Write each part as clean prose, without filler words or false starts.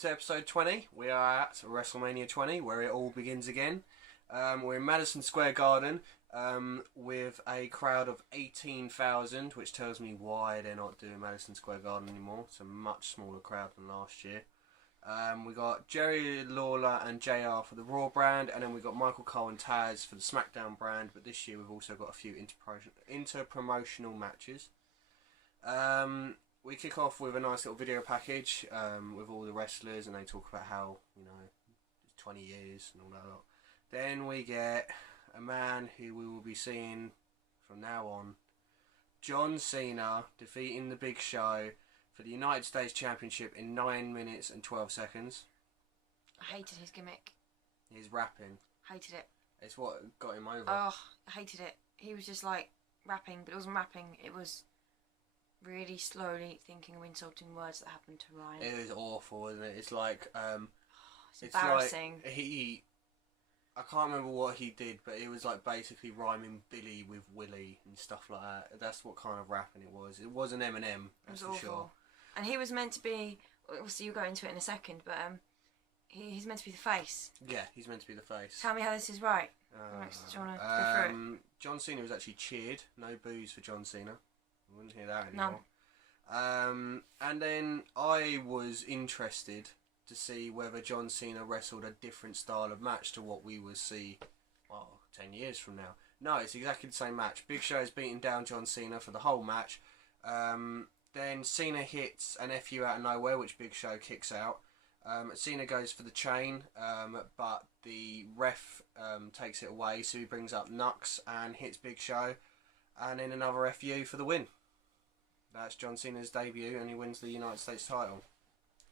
to episode 20. We are at Wrestlemania 20, where it all begins again. We're in Madison Square Garden with a crowd of 18,000, which tells me why they're not doing Madison Square Garden anymore. It's a much smaller crowd than last year. We got Jerry Lawler and JR for the Raw brand, and then we got Michael Cole and Taz for the SmackDown brand. But this year we've also got a few inter-promotional matches. We kick off with a nice little video package with all the wrestlers, and they talk about how, you know, it's 20 years and all that lot. Then we get a man who we will be seeing from now on, John Cena, defeating the Big Show for the United States Championship in 9 minutes and 12 seconds. I hated his gimmick. His rapping. Hated it. It's what got him over. Oh, I hated it. He was just like rapping, but it wasn't rapping. It was really slowly thinking of insulting words that happened to Ryan. It was awful, isn't it? It's like it's embarrassing. Like I can't remember what he did, but it was like basically rhyming Billy with Willie and stuff like that. That's what kind of rapping it was. It wasn't Eminem, that's for sure. And he was meant to be. Obviously, you'll go into it in a second, but he's meant to be the face. Yeah, he's meant to be the face. Tell me how this is right. Do you want to go through it? John Cena was actually cheered. No boos for John Cena. I wouldn't hear that anymore. No. And then I was interested to see whether John Cena wrestled a different style of match to what we will see, 10 years from now. No, it's exactly the same match. Big Show is beating down John Cena for the whole match. Then Cena hits an FU out of nowhere, which Big Show kicks out. Cena goes for the chain, but the ref takes it away, so he brings up Nux and hits Big Show, and then another FU for the win. That's John Cena's debut, and he wins the United States title.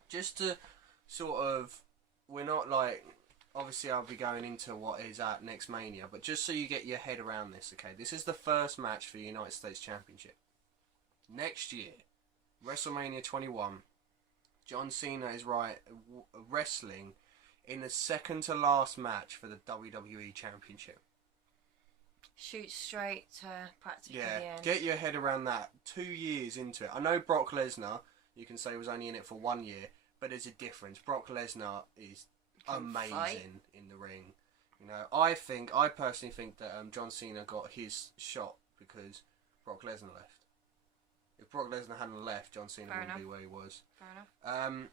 Just to sort of, we're not like, obviously I'll be going into what is at next Mania, but just so you get your head around this, okay, this is the first match for the United States Championship. Next year, WrestleMania 21, John Cena is wrestling in the second to last match for the WWE Championship. Shoot straight to practically the end. Get your head around that. 2 years into it. I know Brock Lesnar, you can say, was only in it for 1 year, but there's a difference. Brock Lesnar is amazing in the ring. You know, I personally think that John Cena got his shot because Brock Lesnar left. If Brock Lesnar hadn't left, John Cena wouldn't be where he was. Fair enough.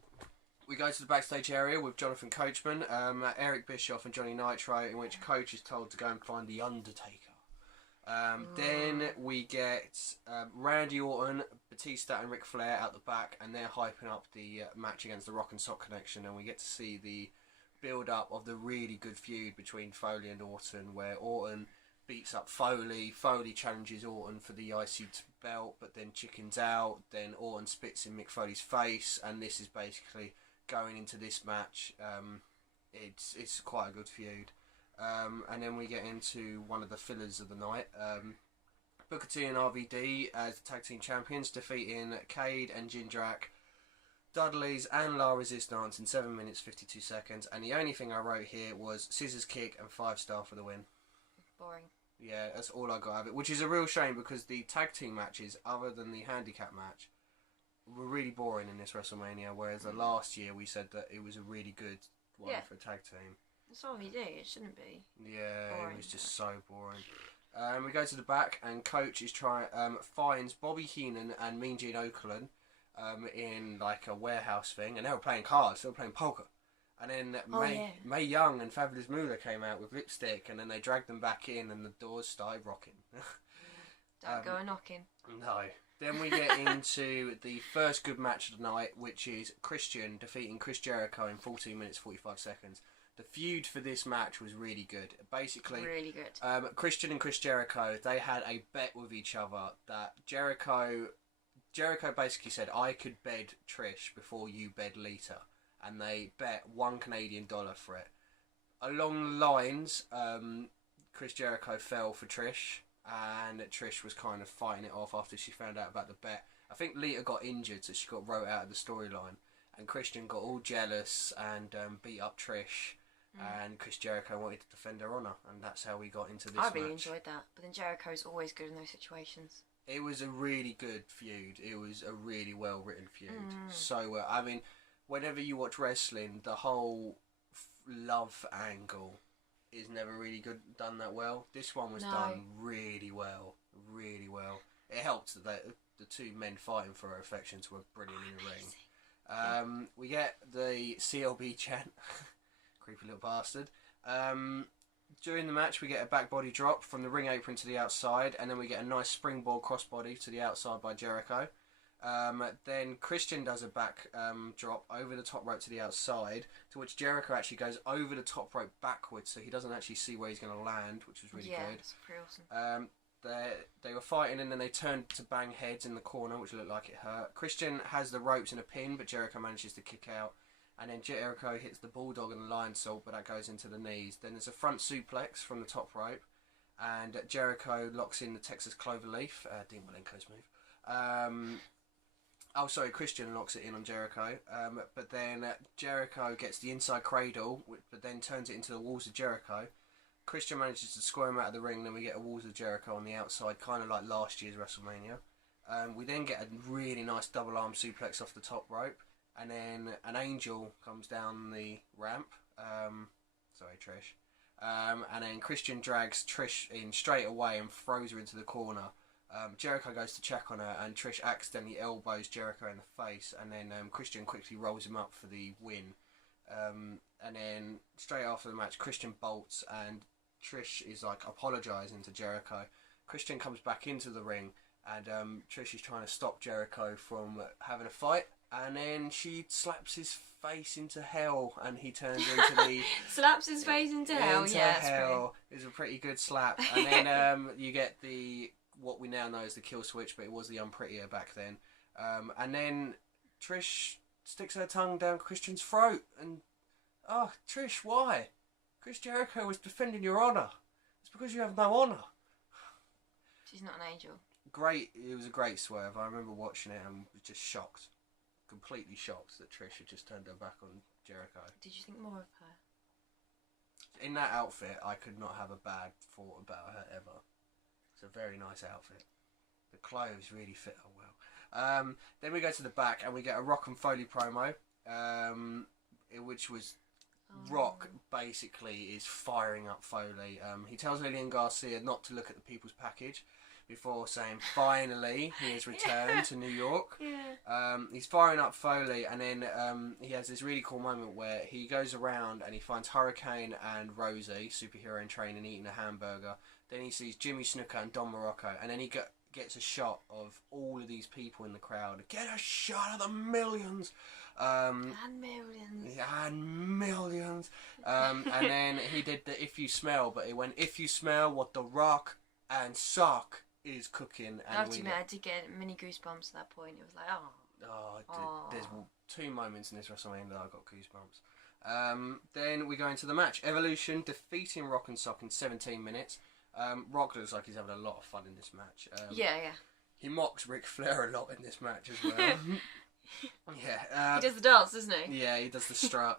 We go to the backstage area with Jonathan Coachman, Eric Bischoff and Johnny Nitro, in which Coach is told to go and find The Undertaker. Then we get Randy Orton, Batista and Ric Flair out the back, and they're hyping up the match against the Rock and Sock Connection, and we get to see the build-up of the really good feud between Foley and Orton, where Orton beats up Foley, Foley challenges Orton for the IC belt, but then chickens out, then Orton spits in Mick Foley's face, and this is basically going into this match. It's quite a good feud. And then we get into one of the fillers of the night. Booker T and RVD as tag team champions, defeating Cade and Jindrak, Dudley's and La Resistance in 7 minutes 52 seconds. And the only thing I wrote here was scissors kick and 5-star for the win. Boring. Yeah, that's all I got out of it, which is a real shame because the tag team matches, other than the handicap match, were really boring in this WrestleMania, whereas the last year we said that it was a really good one for a tag team. That's all we do, it shouldn't be. Yeah, boring. It was just so boring. We go to the back, and Coach is finds Bobby Heenan and Mean Gene Okerlund in like a warehouse thing, and they were playing cards, they were playing poker. And then Mae Young and Fabulous Moolah came out with lipstick, and then they dragged them back in, and the doors started rocking. Don't go a-knocking. No. Then we get into the first good match of the night, which is Christian defeating Chris Jericho in 14 minutes 45 seconds. The feud for this match was really good. Basically, really good. Christian and Chris Jericho, they had a bet with each other that Jericho basically said, I could bed Trish before you bed Lita. And they bet $1 Canadian for it. Along the lines, Chris Jericho fell for Trish, and Trish was kind of fighting it off after she found out about the bet. I think Lita got injured, so she got wrote out of the storyline, and Christian got all jealous and beat up Trish, and Chris Jericho wanted to defend her honour, and that's how we got into this match. I really enjoyed that, but then Jericho's always good in those situations. It was a really good feud. It was a really well written feud. So I mean, whenever you watch wrestling, the whole love angle is never really done that well. This one was done really well. Really well. It helped that the two men fighting for her affections were brilliant in the ring. We get the CLB chant. Creepy little bastard. During the match, we get a back body drop from the ring apron to the outside, and then we get a nice springboard crossbody to the outside by Jericho. Then Christian does a back drop over the top rope to the outside, to which Jericho actually goes over the top rope backwards, so he doesn't actually see where he's going to land, which was really good. Yeah, it's pretty awesome. They were fighting, and then they turned to bang heads in the corner, which looked like it hurt. Christian has the ropes in a pin, but Jericho manages to kick out. And then Jericho hits the bulldog and the lion salt, but that goes into the knees. Then there's a front suplex from the top rope, and Jericho locks in the Texas Cloverleaf, Dean Malenko's move. Christian locks it in on Jericho, but then Jericho gets the inside cradle, but then turns it into the walls of Jericho. Christian manages to square him out of the ring, then we get a walls of Jericho on the outside, kind of like last year's WrestleMania. We then get a really nice double arm suplex off the top rope. And then an angel comes down the ramp. Sorry, Trish. And then Christian drags Trish in straight away and throws her into the corner. Jericho goes to check on her, and Trish accidentally elbows Jericho in the face. And then Christian quickly rolls him up for the win. And then straight after the match, Christian bolts, and Trish is like apologising to Jericho. Christian comes back into the ring, and Trish is trying to stop Jericho from having a fight. And then she slaps his face into hell, and he turns into the... Slaps his face into hell, into yeah. Hell. It's a pretty good slap. And then you get what we now know as the kill switch, but it was the unprettier back then. And then Trish sticks her tongue down Christian's throat, and... Oh, Trish, why? Chris Jericho was defending your honour. It's because you have no honour. She's not an angel. Great. It was a great swerve. I remember watching it and was just shocked. Completely shocked that Trish had just turned her back on Jericho. Did you think more of her? In that outfit, I could not have a bad thought about her ever. It's a very nice outfit. The clothes really fit her well. Then we go to the back and we get a Rock and Foley promo, which was Rock basically is firing up Foley. He tells Lillian Garcia not to look at the people's package before saying finally he has returned to New York. Yeah. He's firing up Foley, and then he has this really cool moment where he goes around and he finds Hurricane and Rosie, superhero in training, eating a hamburger. Then he sees Jimmy Snuka and Don Morocco, and then he gets a shot of all of these people in the crowd. Get a shot of the millions. And millions. And millions. And then he did the If You Smell, but it went, if you smell what The Rock and Sock is cooking. And I did get mini goosebumps at that point. It was like, there's two moments in this WrestleMania that I got goosebumps. Then we go into the match. Evolution defeating Rock and Sock in 17 minutes. Rock looks like he's having a lot of fun in this match. Yeah. He mocks Ric Flair a lot in this match as well. Yeah. He does the dance, doesn't he? Yeah, he does the strut.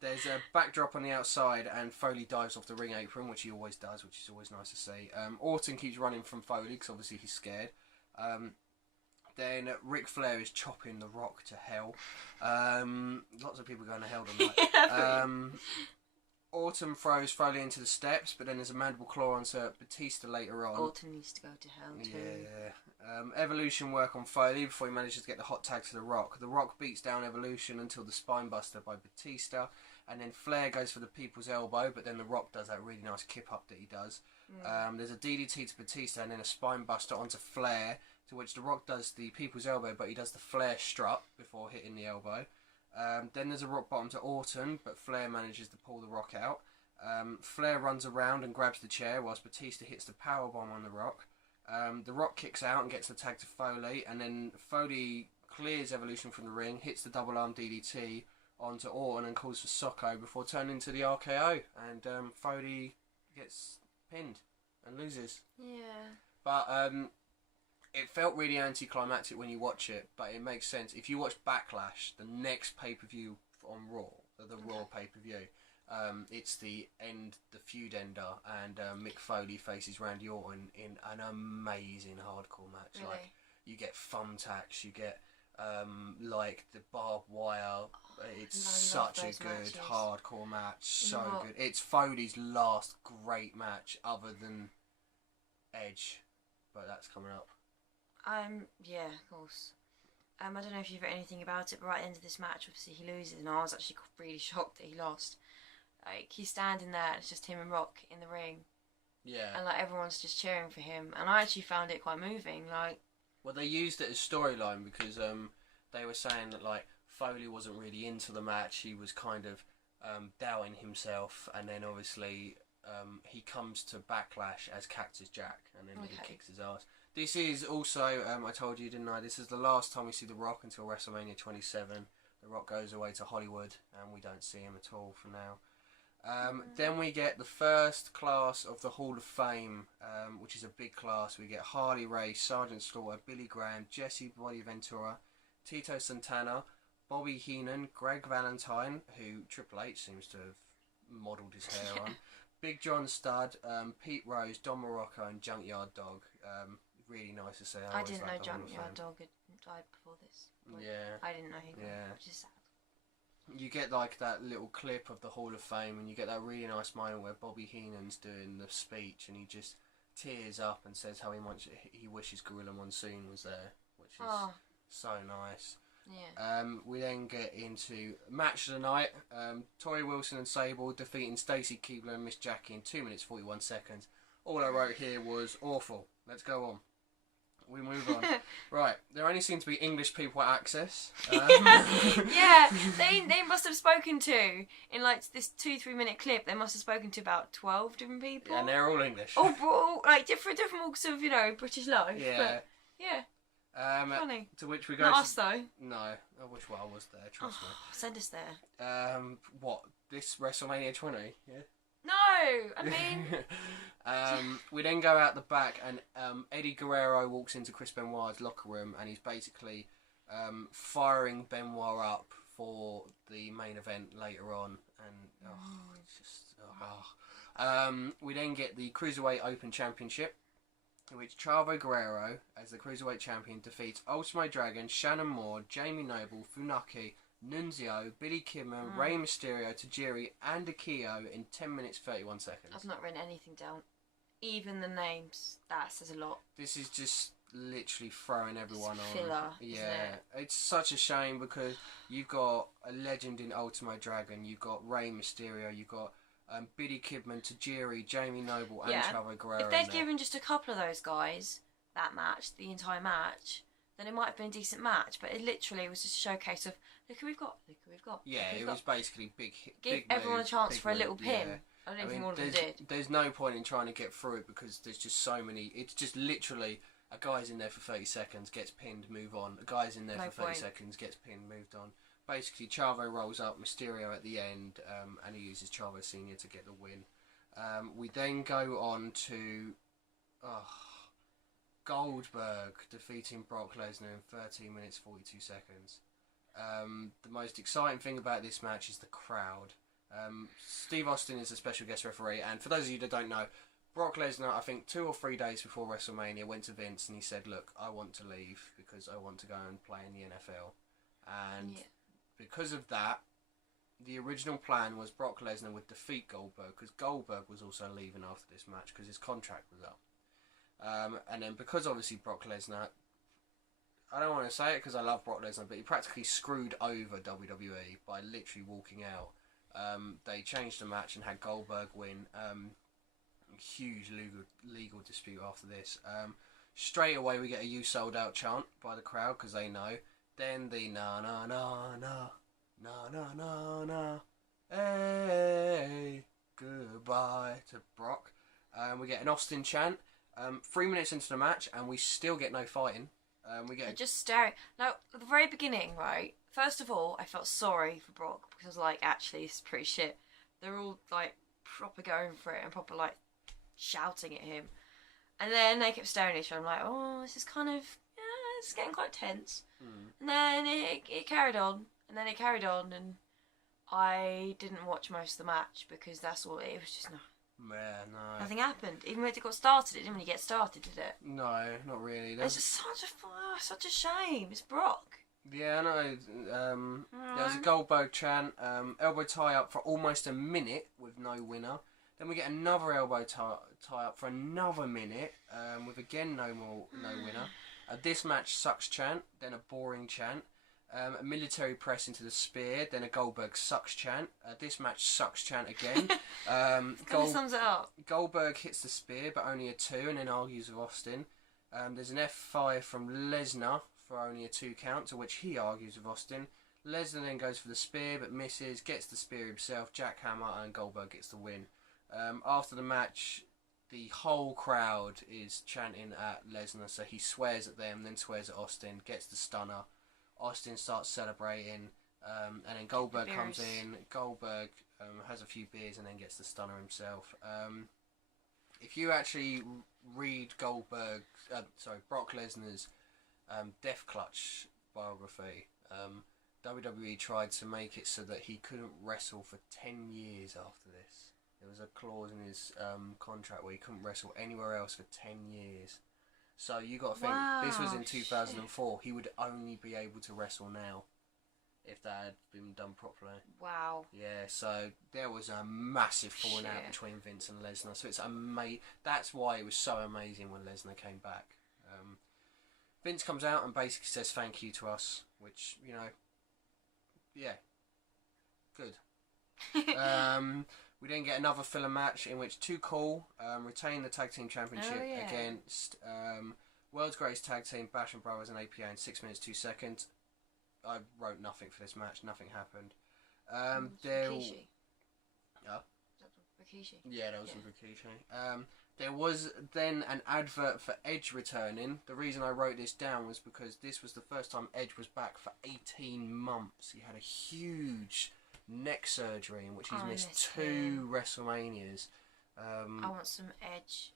There's a backdrop on the outside, and Foley dives off the ring apron, which he always does, which is always nice to see. Orton keeps running from Foley, because obviously he's scared. Then Ric Flair is chopping The Rock to hell. Lots of people going to hell tonight. Orton throws Foley into the steps, but then there's a mandible claw onto Batista later on. Orton needs to go to hell too. Yeah. Evolution work on Foley before he manages to get the hot tag to The Rock. The Rock beats down Evolution until the spine buster by Batista, and then Flair goes for the people's elbow, but then The Rock does that really nice kip up that he does. There's a DDT to Batista and then a spine buster onto Flair, to which The Rock does the people's elbow, but he does the Flair strut before hitting the elbow. Then there's a rock bottom to Orton, but Flair manages to pull The Rock out. Flair runs around and grabs the chair whilst Batista hits the powerbomb on The Rock. The Rock kicks out and gets the tag to Foley, and then Foley clears Evolution from the ring, hits the double arm DDT onto Orton and calls for Socko before turning to the RKO, and Foley gets pinned and loses. Yeah. But it felt really anticlimactic when you watch it, but it makes sense. If you watch Backlash, the next pay-per-view on Raw, the Raw pay-per-view, it's the feud ender, and Mick Foley faces Randy Orton in an amazing hardcore match. Really? Like, you get thumbtacks, you get like the barbed wire It's I love such a those good matches. hardcore match. So know what? good. It's Foley's last great match other than Edge, but that's coming up. Yeah, of course. I don't know if you've read anything about it, but right at the end of this match, obviously he loses, and I was actually really shocked that he lost. Like, he's standing there, and it's just him and Rock in the ring. Yeah. And, like, everyone's just cheering for him, and I actually found it quite moving, like... Well, they used it as storyline because they were saying that, like, Foley wasn't really into the match. He was kind of doubting himself, and then obviously he comes to Backlash as Cactus Jack, and then he kicks his ass. This is also, I told you, didn't I? This is the last time we see The Rock until WrestleMania 27. The Rock goes away to Hollywood, and we don't see him at all for now. Then we get the first class of the Hall of Fame, which is a big class. We get Harley Race, Sergeant Slaughter, Billy Graham, Jesse Bobby Ventura, Tito Santana, Bobby Heenan, Greg Valentine, who Triple H seems to have modelled his hair on, Big John Studd, Pete Rose, Don Morocco, and Junkyard Dog. Really nice to see. I didn't know Junkyard Dog had died before this. Yeah. I didn't know he died, which is sad. You get like that little clip of the Hall of Fame, and you get that really nice moment where Bobby Heenan's doing the speech, and he just tears up and says how he wishes Gorilla Monsoon was there, which is so nice. Yeah. We then get into match of the night. Tori Wilson and Sable defeating Stacy Keibler and Miss Jackie in 2 minutes 41 seconds. All I wrote here was awful. Let's go on. We move on. Right, there only seem to be English people at Access. Yeah, they must have spoken to, in like this 2-3 minute clip, they must have spoken to about 12 different people. Yeah, and they're all English. All like different walks of, British life. Yeah. But, yeah. Funny. To which we go. Not us though. No, I wish I was there. Trust me. Send us there. What? This WrestleMania 20? Yeah. No, I mean. We then go out the back, and Eddie Guerrero walks into Chris Benoit's locker room, and he's basically firing Benoit up for the main event later on, and we then get the Cruiserweight Open Championship, in which Chavo Guerrero, as the Cruiserweight Champion, defeats Ultimo Dragon, Shannon Moore, Jamie Noble, Funaki, Nunzio, Billy Kidman, Rey Mysterio, Tajiri, and Akio in 10 minutes 31 seconds. I've not written anything down. Even the names, that says a lot. This is just literally throwing everyone it's on. Filler, yeah, isn't it? It's such a shame because you've got a legend in Ultimo Dragon, you've got Rey Mysterio, you've got Billy Kidman, Tajiri, Jamie Noble, and Chavo Guerrero. If they'd given just a couple of those guys that match, the entire match, then it might have been a decent match. But it literally was just a showcase of look who we've got, look who we've got. Yeah, it was basically big. Give big everyone moves, a chance big for a move, little pin. Yeah. I don't think all of them did. There's no point in trying to get through it because there's just so many. It's just literally a guy's in there for 30 seconds, gets pinned, move on. A guy's in there for 30 seconds, gets pinned, moved on. Basically, Chavo rolls up Mysterio at the end, and he uses Chavo Senior to get the win. We then go on to Goldberg defeating Brock Lesnar in 13 minutes 42 seconds. The most exciting thing about this match is the crowd. Steve Austin is a special guest referee, and for those of you that don't know, Brock Lesnar, I think 2 or 3 days before WrestleMania, went to Vince and he said, look, I want to leave because I want to go and play in the NFL. And because of that, the original plan was Brock Lesnar would defeat Goldberg because Goldberg was also leaving after this match because his contract was up. And then because obviously Brock Lesnar, I don't want to say it because I love Brock Lesnar, but he practically screwed over WWE by literally walking out. They changed the match and had Goldberg win. Huge legal dispute after this. Straight away we get a "You Sold Out" chant by the crowd because they know. Then the na na na na na na na na hey goodbye to Brock. We get an Austin chant. 3 minutes into the match and we still get no fighting. We get just staring. Now, at the very beginning, right? First of all, I felt sorry for Brock because I was like, actually, this is pretty shit. They're all like proper going for it and proper like shouting at him, and then they kept staring at each other. I'm like, oh, this is kind of it's getting quite tense. And then it carried on, and then it carried on, and I didn't watch most of the match because that's all it was. Just nothing happened. Even when it got started, it didn't really get started, did it? No, not really. It's just such a shame. It's Brock. Yeah, I know. There was a Goldberg chant, elbow tie up for almost a minute with no winner. Then we get another elbow tie up for another minute with again no winner. This match sucks chant, then a boring chant. A military press into the spear, then a Goldberg sucks chant. This match sucks chant again. Sums it up. Goldberg hits the spear, but only a 2, and then argues with Austin. There's an F5 from Lesnar for only a 2 count, to which he argues with Austin. Lesnar then goes for the spear, but misses, gets the spear himself, jackhammer, and Goldberg gets the win. After the match, the whole crowd is chanting at Lesnar, so he swears at them, then swears at Austin, gets the stunner. Austin starts celebrating, and then Goldberg comes in. Goldberg has a few beers and then gets the stunner himself. If you actually read Brock Lesnar's Death Clutch biography, WWE tried to make it so that he couldn't wrestle for 10 years after this. There was a clause in his contract where he couldn't wrestle anywhere else for 10 years. So you got to think, this was in 2004. Shit. He would only be able to wrestle now if that had been done properly. Wow. Yeah, so there was a massive falling out between Vince and Lesnar. So it's that's why it was so amazing when Lesnar came back. Vince comes out and basically says thank you to us, which, you know, yeah, good. We then get another filler match in which Too Cool retain the tag team championship against World's Greatest Tag Team, Bash and Brothers and APA in 6 minutes 2 seconds. I wrote nothing for this match. Nothing happened. Rikishi. Rikishi. Yeah, that was Rikishi. There was then an advert for Edge returning. The reason I wrote this down was because this was the first time Edge was back for 18 months. He had a huge neck surgery in which he's missed 2 WrestleManias. I want some Edge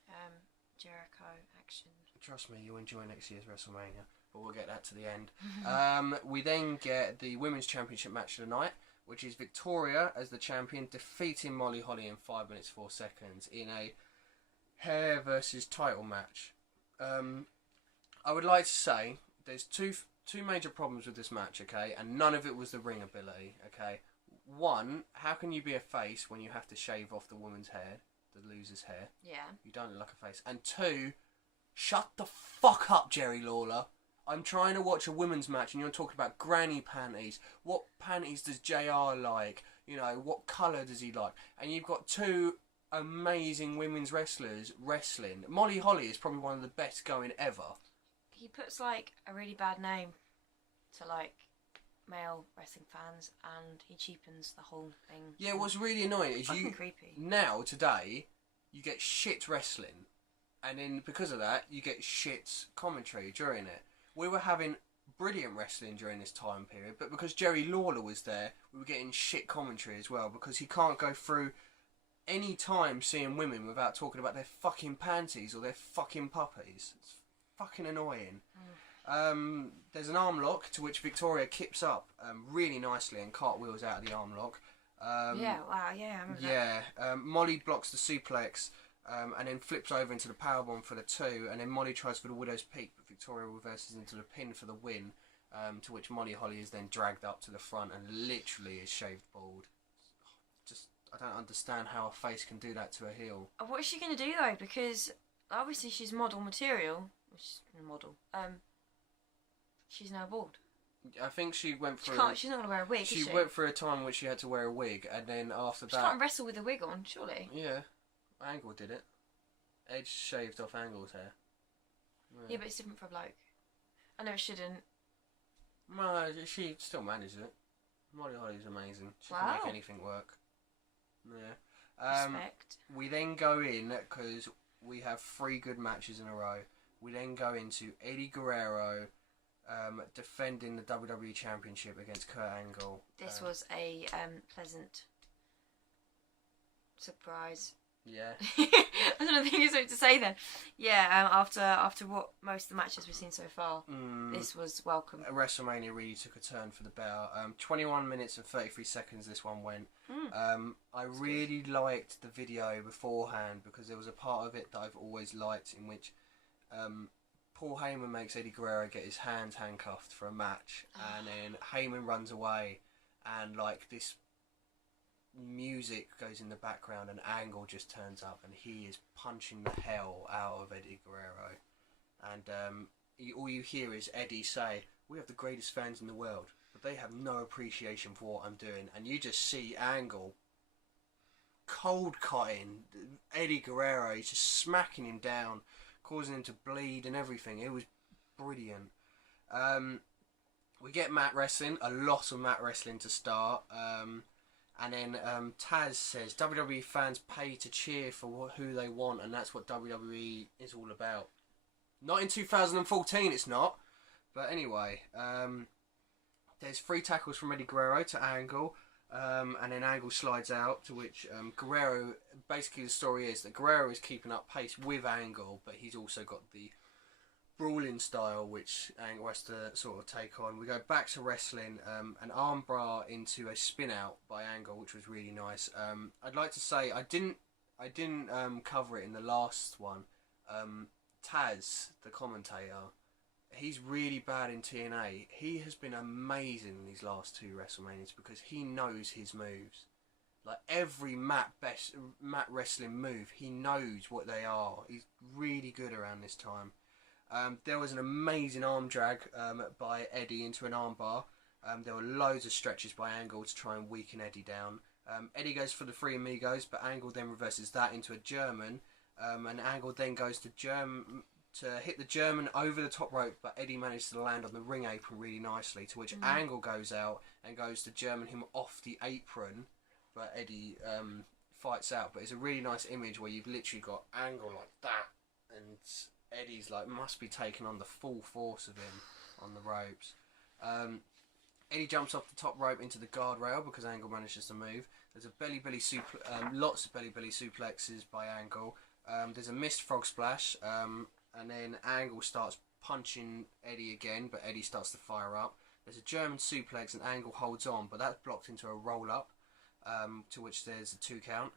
Jericho action. Trust me, you'll enjoy next year's WrestleMania, but we'll get that to the end. We then get the Women's Championship match of the night, which is Victoria as the champion defeating Molly Holly in 5 minutes 4 seconds in a hair versus title match. I would like to say there's two major problems with this match, okay, and none of it was the ring ability, okay. One, how can you be a face when you have to shave off the woman's hair, the loser's hair? Yeah. You don't look like a face. And 2, shut the fuck up, Jerry Lawler. I'm trying to watch a women's match and you're talking about granny panties. What panties does JR like? You know, what colour does he like? And you've got 2 amazing women's wrestlers wrestling. Molly Holly is probably one of the best going ever. He puts, like, a really bad name to, like, male wrestling fans, and he cheapens the whole thing. Yeah, what's really annoying is creepy. Now, today, you get shit wrestling, and then because of that, you get shit commentary during it. We were having brilliant wrestling during this time period, but because Jerry Lawler was there, we were getting shit commentary as well, because he can't go through any time seeing women without talking about their fucking panties or their fucking puppies. It's fucking annoying. There's an arm lock to which Victoria kips up really nicely and cartwheels out of the arm lock. I remember that. Molly blocks the suplex and then flips over into the powerbomb for the 2, and then Molly tries for the Widow's Peak, but Victoria reverses into the pin for the win, to which Molly Holly is then dragged up to the front and literally is shaved bald. I don't understand how a face can do that to a heel. What is she going to do though? Because obviously she's model material. She's a model. She's now bald. I think she went through. She's not going to wear a wig. She went through a time when she had to wear a wig, and then after that. She can't wrestle with a wig on, surely. Yeah, Angle did it. Edge shaved off Angle's hair. Yeah, but it's different for a bloke. I know it shouldn't. No, she still manages it. Molly Holly's amazing. She can make anything work. Yeah. Respect. We then go in, because we have 3 good matches in a row. We then go into Eddie Guerrero defending the WWE Championship against Kurt Angle. This was a pleasant surprise. Yeah. I don't know what to say then. Yeah, after what most of the matches we've seen so far, this was welcome. WrestleMania really took a turn for the better. 21 minutes and 33 seconds this one went. I really liked the video beforehand because there was a part of it that I've always liked in which Paul Heyman makes Eddie Guerrero get his hands handcuffed for a match, and then Heyman runs away, and like this music goes in the background, and Angle just turns up, and he is punching the hell out of Eddie Guerrero, and all you hear is Eddie say, "We have the greatest fans in the world, but they have no appreciation for what I'm doing," and you just see Angle cold cutting Eddie Guerrero. He's just smacking him down, causing him to bleed and everything. It was brilliant. We get mat wrestling, a lot of mat wrestling to start, and then Taz says WWE fans pay to cheer for who they want, and that's what WWE is all about. Not in 2014, it's not. But anyway, there's 3 tackles from Eddie Guerrero to Angle, and then Angle slides out, to which Guerrero, basically the story is that Guerrero is keeping up pace with Angle, but he's also got the brawling style, which Angle has to sort of take on. We go back to wrestling, an armbar into a spin out by Angle, which was really nice. I'd like to say I didn't cover it in the last one. Taz, the commentator, he's really bad in TNA. He has been amazing in these last 2 WrestleManias because he knows his moves. Like every mat wrestling move, he knows what they are. He's really good around this time. There was an amazing arm drag by Eddie into an armbar. There were loads of stretches by Angle to try and weaken Eddie down. Eddie goes for the 3 Amigos, but Angle then reverses that into a German. And Angle then goes to hit the German over the top rope, but Eddie managed to land on the ring apron really nicely, to which Angle goes out and goes to German him off the apron, but Eddie fights out. But it's a really nice image where you've literally got Angle like that, and Eddie's like must be taking on the full force of him on the ropes. Eddie jumps off the top rope into the guardrail because Angle manages to move. There's a lots of belly suplexes by Angle. There's a missed frog splash, and then Angle starts punching Eddie again, but Eddie starts to fire up. There's a German suplex and Angle holds on, but that's blocked into a roll up, to which there's a 2 count.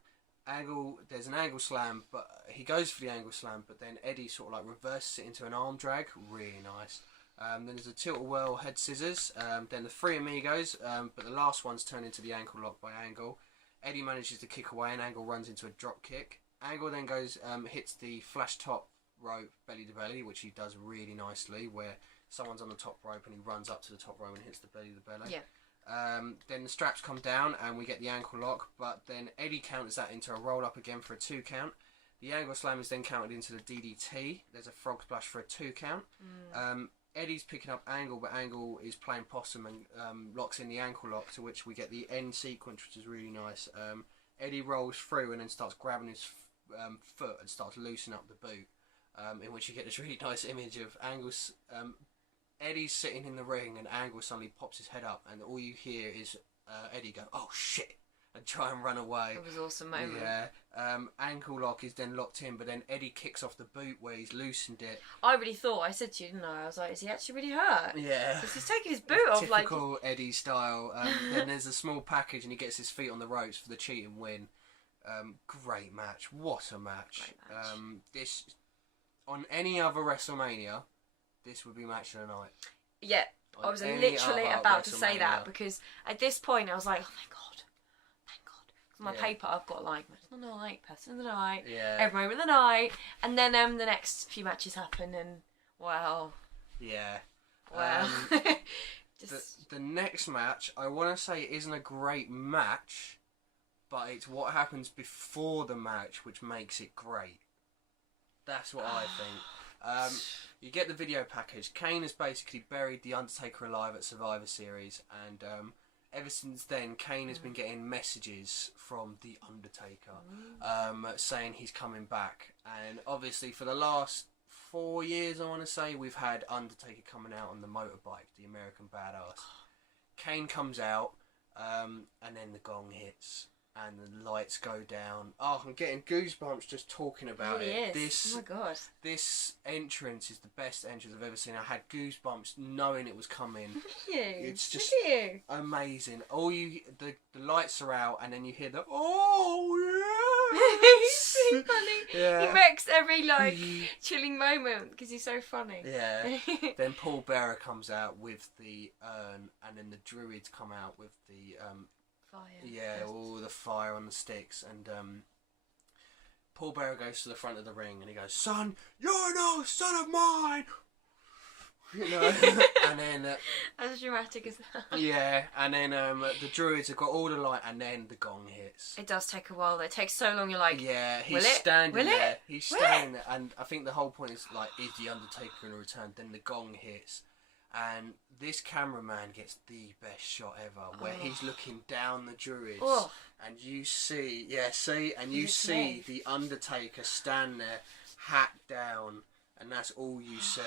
There's an Angle slam, but he goes for the Angle slam, but then Eddie sort of like reverses it into an arm drag, really nice. Then there's a tilt-a-whirl head scissors, then the 3 Amigos, but the last one's turned into the ankle lock by Angle. Eddie manages to kick away and Angle runs into a drop kick. Angle then goes, hits the flash top rope belly to belly, which he does really nicely, where someone's on the top rope and he runs up to the top rope and hits the belly to belly. Yeah. Then the straps come down and we get the ankle lock, but then Eddie counters that into a roll up again for a 2 count. The Angle slam is then counted into the DDT. There's a frog splash for a 2 count. Eddie's picking up Angle, but Angle is playing possum and locks in the ankle lock, to which we get the end sequence, which is really nice. Eddie rolls through and then starts grabbing his foot and starts loosening up the boot, in which you get this really nice image of Angle's Eddie's sitting in the ring and Angle suddenly pops his head up and all you hear is Eddie go, "Oh shit," and try and run away. It was an awesome moment. Yeah. Ankle lock is then locked in, but then Eddie kicks off the boot where he's loosened it. I really thought, I said to you, didn't I? I was like, is he actually really hurt? Yeah. Because he's taking his boot off like... Typical Eddie style. Then there's a small package and he gets his feet on the ropes for the cheating win. Great match. What a match. Great match. This, on any other WrestleMania, this would be match of the night. Yeah. I was literally about to say that because at this point I was like, oh my god. My paper, I've got like match of the night, person of the night, every moment of the night, and then the next few matches happen, and wow, just the next match I want to say isn't a great match, but it's what happens before the match which makes it great. That's what I think. You get the video package. Kane has basically buried the Undertaker alive at Survivor Series, and ever since then, Kane has been getting messages from The Undertaker saying he's coming back. And obviously for the last 4 years, I want to say, we've had Undertaker coming out on the motorbike, the American Badass. Kane comes out, and then the gong hits, and the lights go down. Oh, I'm getting goosebumps just talking about it. Oh my god. This entrance is the best entrance I've ever seen. I had goosebumps knowing it was coming. It's just amazing. The lights are out and then you hear the He's really funny. Yeah. He wrecks every like chilling moment because he's so funny. Yeah. Then Paul Bearer comes out with the urn, and then the druids come out with the Fire. yeah, all the fire on the sticks, and Paul Bearer goes to the front of the ring and he goes, "Son, you're no son of mine." You know, and then as dramatic as that. yeah, and then the druids have got all the light, and then the gong hits. It does take a while. It takes so long. You're like, yeah, will he's it? standing Will there. it? He's Will standing there, and I think the whole point is like, is the Undertaker going to return? Then the gong hits, and this cameraman gets the best shot ever, where he's looking down the druids, and you see, and you see the Undertaker stand there, hat down, and that's all you see.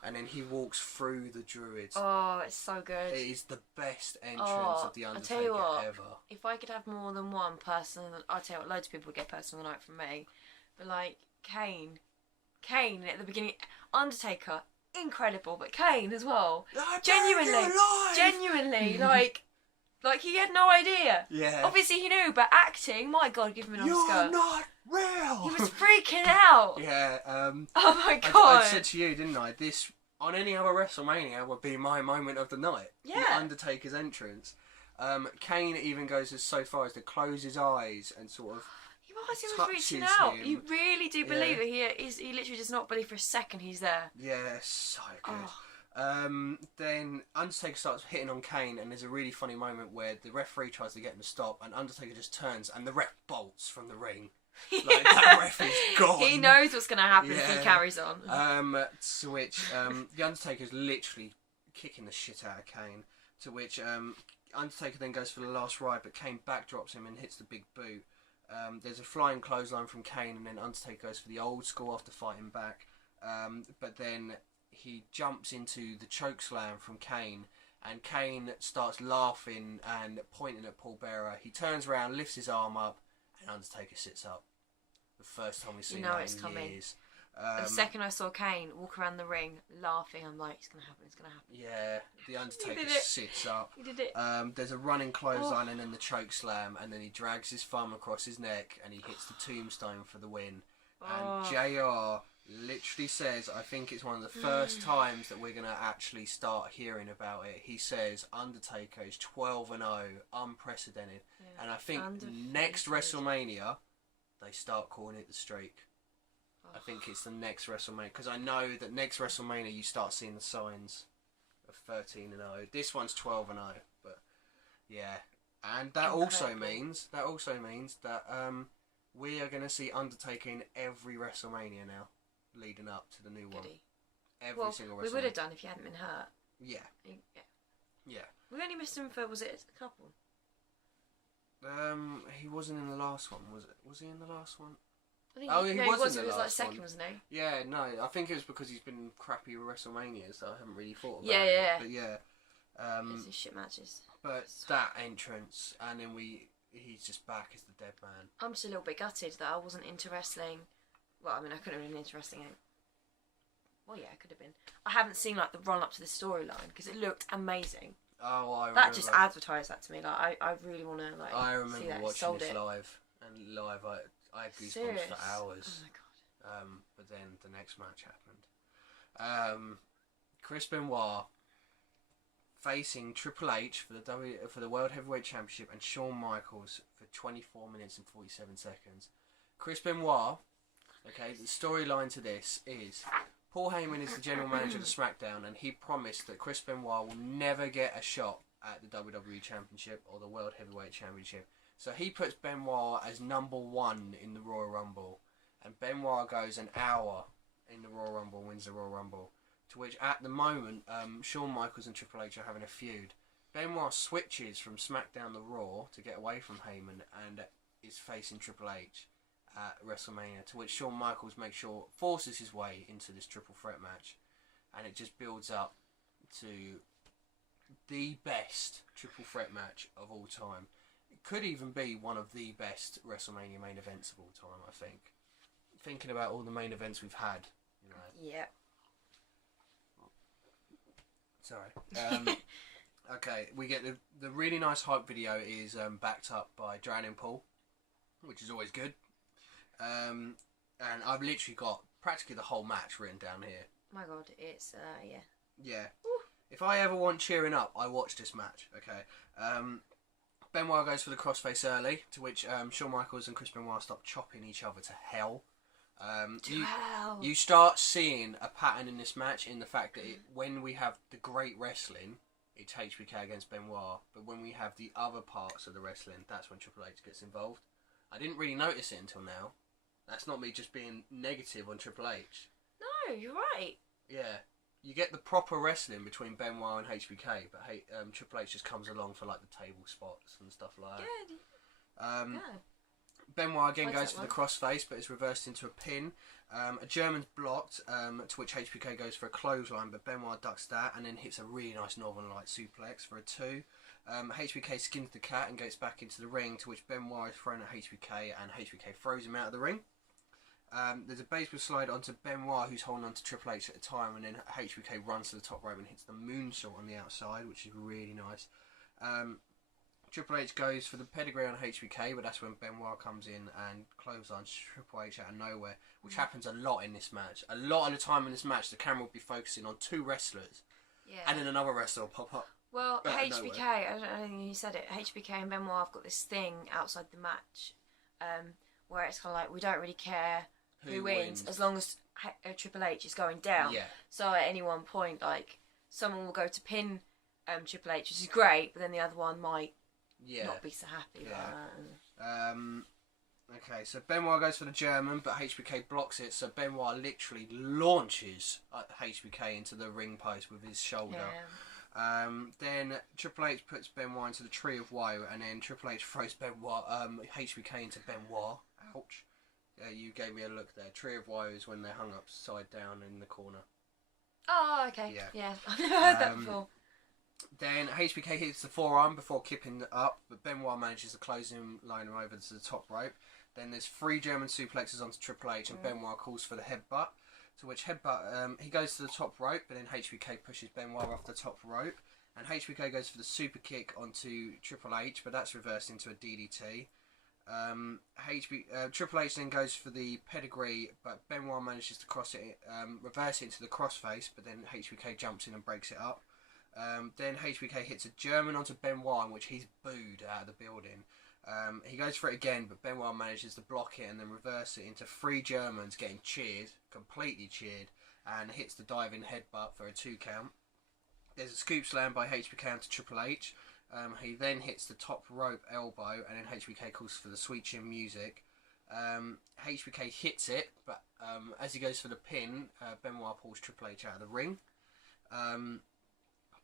And then he walks through the druids. Oh, it's so good. It is the best entrance of the Undertaker I'll tell you what, ever. If I could have more than one person, I'll tell you what, loads of people would get personal night from me. But like Kane at the beginning, Undertaker, incredible, but Kane as well. Genuinely, like he had no idea. Yeah. Obviously he knew, but acting, my God, give him an Oscar. You're not real. He was freaking out. Yeah. Oh my God. I said to you, didn't I? This on any other WrestleMania would be my moment of the night. Yeah. The Undertaker's entrance. Kane even goes so far as to close his eyes and sort of. He was reaching out. Him. You really do believe it. He literally does not believe for a second he's there. Yeah, so good. Oh. Then Undertaker starts hitting on Kane, and there's a really funny moment where the referee tries to get him to stop, and Undertaker just turns, and the ref bolts from the ring. Like, that ref is gone. He knows what's going to happen if he carries on. To which the Undertaker's literally kicking the shit out of Kane. To which Undertaker then goes for the last ride, but Kane backdrops him and hits the big boot. There's a flying clothesline from Kane, and then Undertaker goes for the old school after fighting back. But then he jumps into the chokeslam from Kane, and Kane starts laughing and pointing at Paul Bearer. He turns around, lifts his arm up, and Undertaker sits up. The first time we've seen that in years. The second I saw Kane walk around the ring laughing, I'm like, it's going to happen. Yeah, the Undertaker sits up. He did it. There's a running clothesline and then the choke slam, and then he drags his thumb across his neck and he hits the tombstone for the win. And JR literally says, I think it's one of the first times that we're going to actually start hearing about it. He says Undertaker is 12-0, unprecedented. Yeah, and I think next WrestleMania, they start calling it the streak. I think it's the next WrestleMania, because I know that next WrestleMania you start seeing the signs of 13-0. This one's 12-0, but yeah, and that also means that we are going to see Undertaker in every WrestleMania now, leading up to the new one. Every single WrestleMania. We would have done if you hadn't been hurt. Yeah. We only missed him for, was it a couple? He wasn't in the last one, was it? Was he in the last one? I think he was. He was like second, one. Wasn't he? Yeah, no, I think it was because he's been crappy with WrestleMania, so I haven't really thought about it. Yeah. But yeah. It's shit matches. But that entrance, and then he's just back as the dead man. I'm just a little bit gutted that I wasn't into wrestling. Well, I mean, I could have been into wrestling. Well, yeah, I could have been. I haven't seen like the run up to the storyline because it looked amazing. Oh, I remember. That just advertised that to me. Like, I really want to like. I remember see that. watching this live, and live I had goosebumps for hours. Oh my God. But then the next match happened. Chris Benoit facing Triple H for the World Heavyweight Championship and Shawn Michaels for 24 minutes and 47 seconds. Chris Benoit. Okay, the storyline to this is Paul Heyman is the general manager of SmackDown, and he promised that Chris Benoit will never get a shot at the WWE Championship or the World Heavyweight Championship. So he puts Benoit as number 1 in the Royal Rumble, and Benoit goes an hour in the Royal Rumble, wins the Royal Rumble. To which, at the moment, Shawn Michaels and Triple H are having a feud. Benoit switches from SmackDown to Raw to get away from Heyman and is facing Triple H at WrestleMania, to which Shawn Michaels forces his way into this triple threat match, and it just builds up to the best triple threat match of all time. It could even be one of the best WrestleMania main events of all time, I think. Thinking about all the main events we've had, you know. Yeah. Sorry. Okay, we get the really nice hype video is backed up by Drowning Pool. which is always good. And I've literally got practically the whole match written down here. My God, it's yeah. Yeah. Woo. If I ever want cheering up, I watch this match. Okay. Benoit goes for the crossface early, to which Shawn Michaels and Chris Benoit stop chopping each other to hell. You start seeing a pattern in this match in the fact that when we have the great wrestling, it's HBK against Benoit, but when we have the other parts of the wrestling, that's when Triple H gets involved. I didn't really notice it until now. That's not me just being negative on Triple H. No, you're right. Yeah. You get the proper wrestling between Benoit and HBK, but Triple H just comes along for like the table spots and stuff like that. Good. Yeah. Benoit again goes for the crossface, but it's reversed into a pin. A German's blocked, to which HBK goes for a clothesline, but Benoit ducks that and then hits a really nice Northern Light suplex for a 2. HBK skins the cat and gets back into the ring, to which Benoit is thrown at HBK and HBK throws him out of the ring. There's a baseball slide onto Benoit, who's holding on to Triple H at the time, and then HBK runs to the top rope and hits the moonsault on the outside, which is really nice. Triple H goes for the pedigree on HBK, but that's when Benoit comes in and clotheslines Triple H out of nowhere, which happens a lot in this match. A lot of the time in this match, the camera will be focusing on 2 wrestlers, and then another wrestler will pop up. Well, HBK, I don't think you said it, HBK and Benoit have got this thing outside the match, where it's kind of like, we don't really care who wins as long as Triple H is going down. Yeah. So at any one point, like, someone will go to pin Triple H, which is great, but then the other one might not be so happy about that. Okay, so Benoit goes for the German, but HBK blocks it, so Benoit literally launches HBK into the ring post with his shoulder. Yeah. Then Triple H puts Benoit into the Tree of Woe, and then Triple H throws HBK into Benoit. Ouch. You gave me a look there. Tree of Woe is when they're hung upside down in the corner. Oh, okay. Yeah. I've never heard that before. Then HBK hits the forearm before kipping it up, but Benoit manages to close him, line him over to the top rope. Then there's 3 German suplexes onto Triple H, and Benoit calls for the headbutt. To which headbutt, he goes to the top rope, but then HBK pushes Benoit off the top rope. And HBK goes for the super kick onto Triple H, but that's reversed into a DDT. Triple H then goes for the pedigree, but Benoit manages to reverse it into the crossface, but then HBK jumps in and breaks it up. Then HBK hits a German onto Benoit, in which he's booed out of the building. He goes for it again, but Benoit manages to block it and then reverse it into 3 Germans getting cheered, completely cheered, and hits the diving headbutt for a 2 count. There's a scoop slam by HBK onto Triple H. He then hits the top rope elbow, and then HBK calls for the sweet chin music. HBK hits it, but as he goes for the pin, Benoit pulls Triple H out of the ring.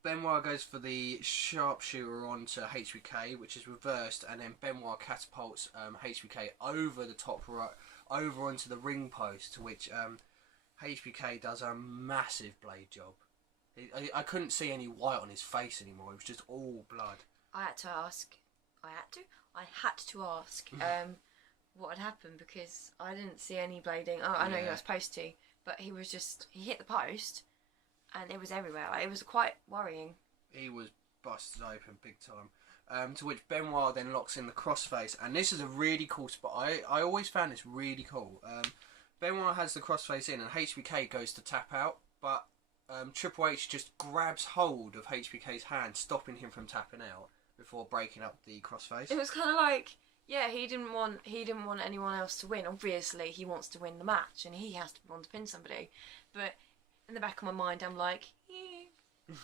Benoit goes for the sharpshooter onto HBK, which is reversed, and then Benoit catapults HBK over the top rope, over onto the ring post, to which HBK does a massive blade job. I couldn't see any white on his face anymore. It was just all blood. I had to ask what had happened, because I didn't see any blading. Oh, I know you're not supposed to, but he hit the post and it was everywhere. Like, it was quite worrying. He was busted open big time. To which Benoit then locks in the crossface, and this is a really cool spot. I always found this really cool. Benoit has the crossface in and HBK goes to tap out, but Triple H just grabs hold of HBK's hand, stopping him from tapping out before breaking up the crossface. It was kind of like, he didn't want anyone else to win. Obviously, he wants to win the match, and he has to want to pin somebody. But in the back of my mind, I'm like,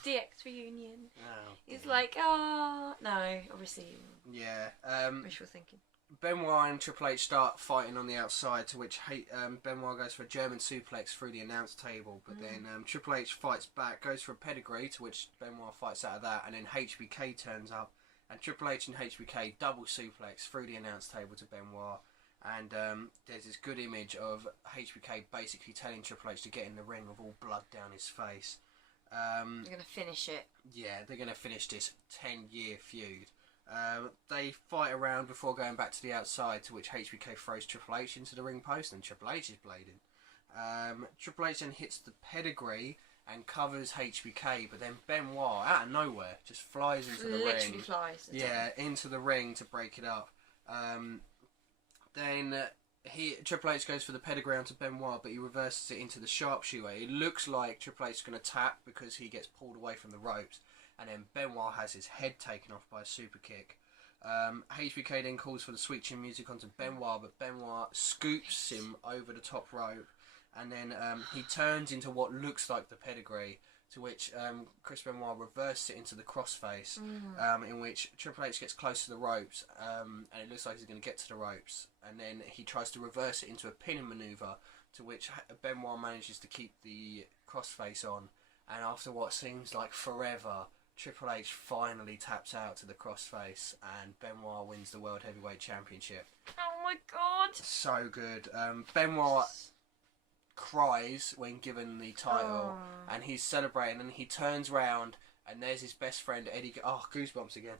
DX reunion. Oh, it's like, no, obviously. Yeah. Wishful thinking. Benoit and Triple H start fighting on the outside, to which Benoit goes for a German suplex through the announce table, but then Triple H fights back, goes for a pedigree, to which Benoit fights out of that, and then HBK turns up, and Triple H and HBK double suplex through the announce table to Benoit, and there's this good image of HBK basically telling Triple H to get in the ring with all blood down his face. They're going to finish it. Yeah, they're going to finish this 10-year feud. They fight around before going back to the outside, to which HBK throws Triple H into the ring post, and Triple H is blading. Triple H then hits the pedigree and covers HBK, but then Benoit, out of nowhere, just flies into the ring. Literally flies. Yeah, into the ring to break it up. Then Triple H goes for the pedigree onto Benoit, but he reverses it into the sharpshooter. It looks like Triple H is going to tap because he gets pulled away from the ropes, and then Benoit has his head taken off by a super kick. HBK then calls for the sweet chin music onto Benoit, but Benoit scoops him over the top rope, and then he turns into what looks like the pedigree, to which Chris Benoit reverses it into the crossface, in which Triple H gets close to the ropes, and it looks like he's going to get to the ropes, and then he tries to reverse it into a pinning manoeuvre, to which Benoit manages to keep the crossface on, and after what seems like forever, Triple H finally taps out to the crossface, and Benoit wins the World Heavyweight Championship. Oh my god! So good. Benoit cries when given the title, and he's celebrating, and he turns round, and there's his best friend Eddie. Oh, goosebumps again.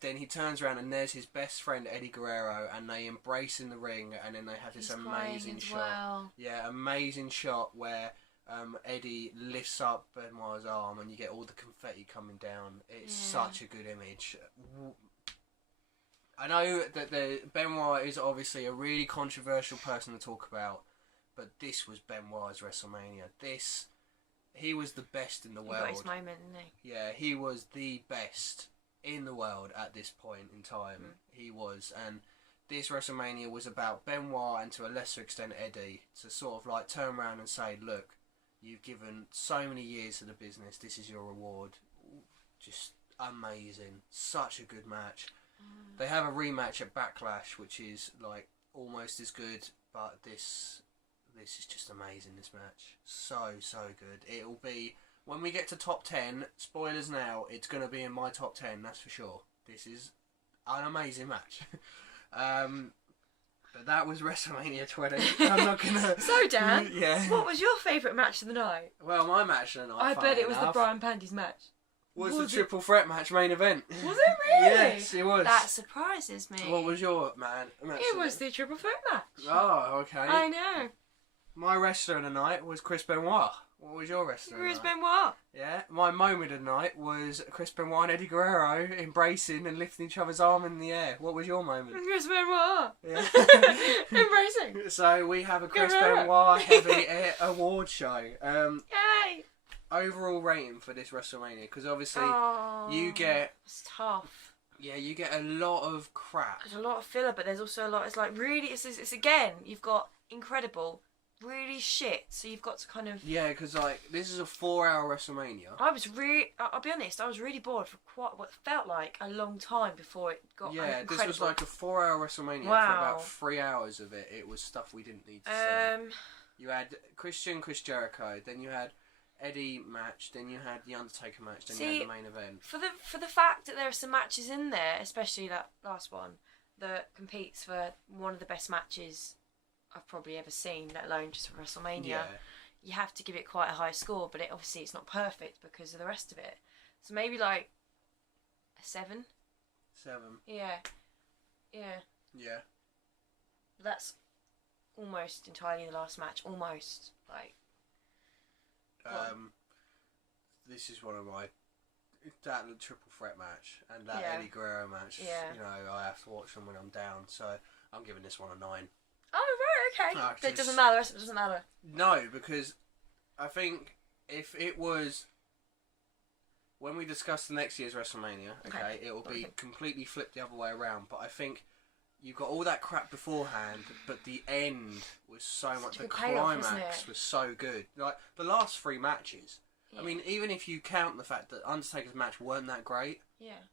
Then he turns around, and there's his best friend Eddie Guerrero, and they embrace in the ring, and then they have this amazing shot. Well. Yeah, amazing shot where Eddie lifts up Benoit's arm, and you get all the confetti coming down. It's such a good image. I know that Benoit is obviously a really controversial person to talk about, but this was Benoit's WrestleMania. He was the best in the world. He got his moment, didn't he? Yeah, he was the best in the world at this point in time. He was, and this WrestleMania was about Benoit and to a lesser extent Eddie to sort of like turn around and say, look, you've given so many years to the business, this is your reward. Just amazing. Such a good match. They have a rematch at Backlash, which is like almost as good, but this is just amazing, this match. So good. It'll be, when we get to top 10, spoilers now, it's going to be in my top 10, that's for sure. This is an amazing match. But that was WrestleMania 20. I'm not going to... So, Dan, yeah. What was your favourite match of the night? Well, my match of the night, I bet it was the Brian Pandy's match. Was the triple threat match main event. Was it really? Yes, it was. That surprises me. What was your match? It was the triple threat match. Oh, okay. I know. My wrestler of the night was Chris Benoit. What was your wrestler of the night? Chris Benoit. Yeah, my moment of the night was Chris Benoit and Eddie Guerrero embracing and lifting each other's arm in the air. What was your moment? Chris Benoit. Yeah. Embracing. So we have a Chris Guerrero. Benoit heavy award show. Yay. Overall rating for this WrestleMania, because obviously you get... It's tough. Yeah, you get a lot of crap. There's a lot of filler, but there's also a lot... It's like really... It's again, you've got incredible... really shit, so you've got to kind of... Yeah, because like this is a 4-hour WrestleMania. I'll be honest, I was really bored for quite what felt like a long time before it got incredible. This was like a 4-hour WrestleMania. Wow. For about 3 hours of it was stuff we didn't need to see. You had Chris Jericho, then you had Eddie match, then you had the Undertaker match, then you had the main event. For the fact that there are some matches in there, especially that last one, that competes for one of the best matches I've probably ever seen, let alone just for WrestleMania. Yeah. You have to give it quite a high score, but obviously it's not perfect because of the rest of it. So maybe like a 7. 7. Yeah. Yeah. But that's almost entirely the last match. Almost like. This is one of my that triple threat match and that Eddie Guerrero match. Yeah. You know, I have to watch them when I'm down, so I'm giving this one a 9. Oh right, okay. But it doesn't matter. The rest of it doesn't matter. No, because I think if it was when we discuss the next year's WrestleMania, okay, it will be completely flipped the other way around. But I think you got all that crap beforehand, but the end was so much. The climax was so good. Like the last 3 matches. Yeah. I mean, even if you count the fact that Undertaker's match weren't that great,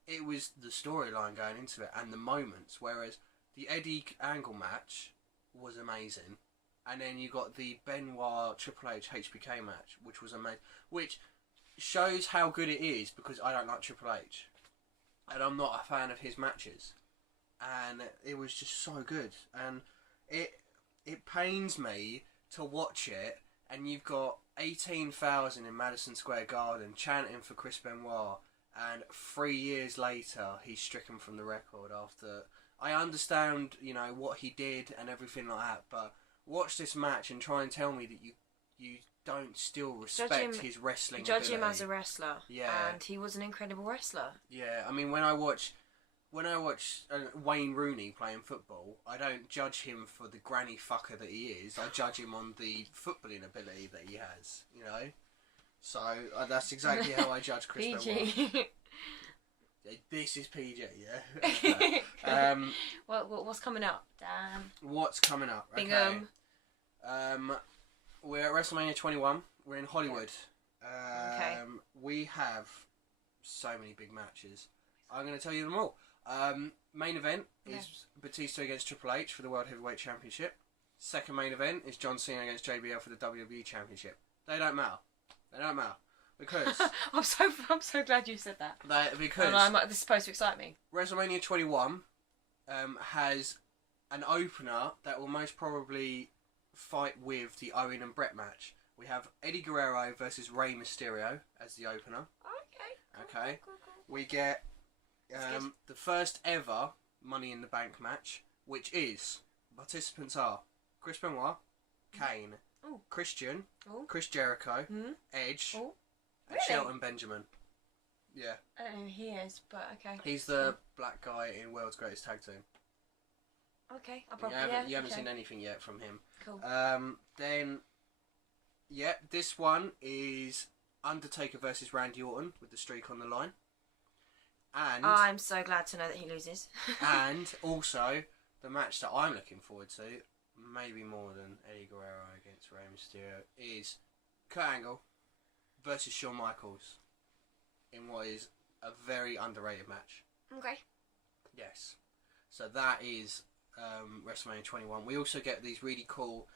it was the storyline going into it and the moments. Whereas the Eddie Angle match was amazing, and then you got the Benoit Triple H HBK match, which was amazing, which shows how good it is because I don't like Triple H, and I'm not a fan of his matches, and it was just so good, and it pains me to watch it, and you've got 18,000 in Madison Square Garden chanting for Chris Benoit, and 3 years later he's stricken from the record after. I understand, you know, what he did and everything like that, but watch this match and try and tell me that you don't still respect his wrestling ability. Judge him as a wrestler. Yeah. And he was an incredible wrestler. Yeah, I mean, when I watch when I watch Wayne Rooney playing football, I don't judge him for the granny fucker that he is. I judge him on the footballing ability that he has, you know? So, that's exactly how I judge Chris Benoit. PG. This is PG, yeah? What's coming up? Damn. What's coming up? Okay. Bingham. We're at WrestleMania 21. We're in Hollywood. Okay. We have so many big matches. I'm going to tell you them all. Main event is Batista against Triple H for the World Heavyweight Championship. Second main event is John Cena against JBL for the WWE Championship. They don't matter. Because I'm so glad you said that. Because this is supposed to excite me. WrestleMania 21 has an opener that will most probably fight with the Owen and Brett match. We have Eddie Guerrero versus Rey Mysterio as the opener. Okay. Cool. We get the first ever Money in the Bank match, which is participants are Chris Benoit, Kane, Christian, Chris Jericho, Edge, and Shelton Benjamin. Yeah. I don't know who he is, but okay. He's the black guy in World's Greatest Tag Team. Okay, You haven't seen anything yet from him. Cool. Then, this one is Undertaker versus Randy Orton with the streak on the line. And I'm so glad to know that he loses. and also, the match that I'm looking forward to, maybe more than Eddie Guerrero against Rey Mysterio, is Kurt Angle versus Shawn Michaels in what is a very underrated match. Okay. Yes. So that is WrestleMania 21. We also get these really cool,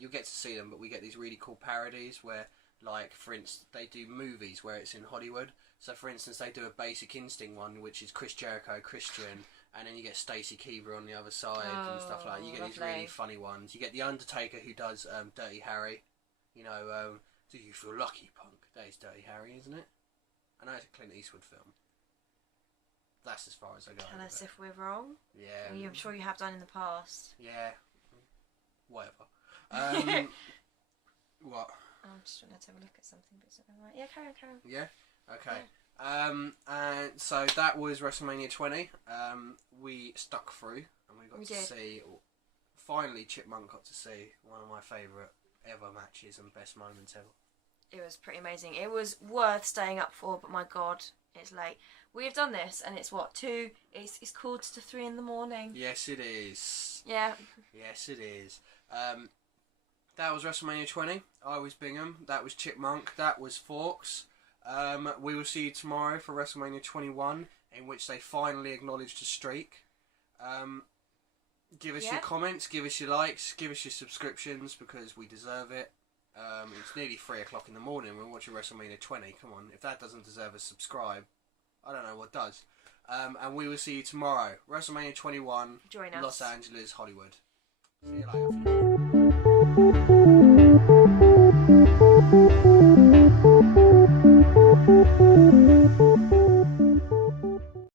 you'll get to see them, but we get these really cool parodies where, like, for instance, they do movies where it's in Hollywood. So, for instance, they do a Basic Instinct one, which is Chris Jericho, Christian, and then you get Stacey Keebler on the other side and stuff like that. You get these really funny ones. You get The Undertaker, who does Dirty Harry. You know, do you feel lucky, punk? That is Dirty Harry, isn't it? I know it's a Clint Eastwood film. That's as far as I go. Tell us if we're wrong. Yeah. I'm sure you have done in the past. Yeah. Whatever. What? I'm just trying to have a look at something, but it's not right. Yeah, carry on. Yeah? Okay. Yeah. And so that was WrestleMania 20. We stuck through and we got to see, finally Chipmunk got to see one of my favourite ever matches and best moments ever. It was pretty amazing. It was worth staying up for, but my God, it's late. We've done this, and it's what, 2? It's quarter to 3 in the morning. Yes, it is. Yeah. Yes, it is. That was WrestleMania 20. I was Bingham. That was Chipmunk. That was Forks. We will see you tomorrow for WrestleMania 21, in which they finally acknowledged a streak. Give us your comments, give us your likes, give us your subscriptions, because we deserve it. It's nearly 3 o'clock in the morning. We're watching WrestleMania 20. Come on, if that doesn't deserve a subscribe, I don't know what does. And we will see you tomorrow. WrestleMania 21, Join us. Los Angeles, Hollywood. See you later.